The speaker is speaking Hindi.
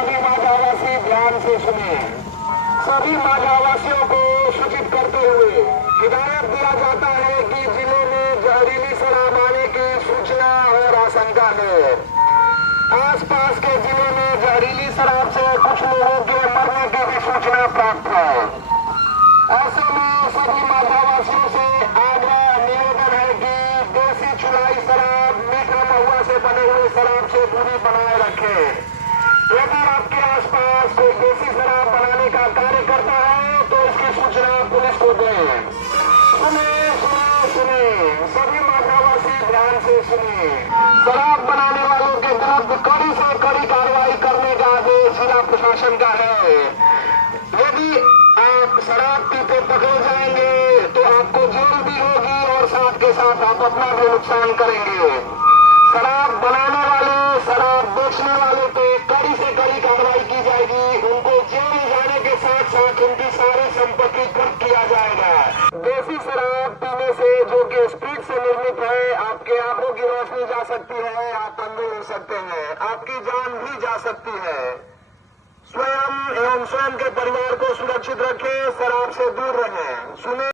सभी माझावासी ध्यान से सुने। सभी माझावासियों को सूचित करते हुए हिदायत दिया जाता है कि जिले में जहरीली शराब आने की सूचना और आशंका है। आसपास के जिले में जहरीली शराब से कुछ लोगों के मरने की भी सूचना प्राप्त है। ऐसे में सभी माझावासियों से आग्रह निवेदन है कि देसी चुलाई शराब, मीठा महुआ से बने हुए शराब से दूरी बनाए रखें। यदि आपके आसपास कोई देसी शराब बनाने का कार्य करता है तो इसकी सूचना पुलिस को दें। सुने सुने सुने, सभी माझावासी ध्यान से सुने। शराब बनाने वालों के विरुद्ध कड़ी से कड़ी कार्रवाई करने का आदेश जिला प्रशासन का है। यदि आप शराब पीते पकड़े जाएंगे तो आपको जेल भी होगी और साथ के साथ आप अपना भी नुकसान करेंगे। शराब बनाने वाले, शराब बेचने वाले पे कड़ी से कड़ी कार्रवाई की जाएगी। उनको जेल जाने के साथ साथ उनकी सारी संपत्ति जब्त किया जाएगा। देसी शराब पीने से, जो कि स्प्रिट से निर्मित है, आपके आंखों की रोशनी जा सकती है, आप अंधे हो सकते हैं, आपकी जान भी जा सकती है। स्वयं एवं स्वयं के परिवार को सुरक्षित रखें, शराब से दूर रहें। सुने।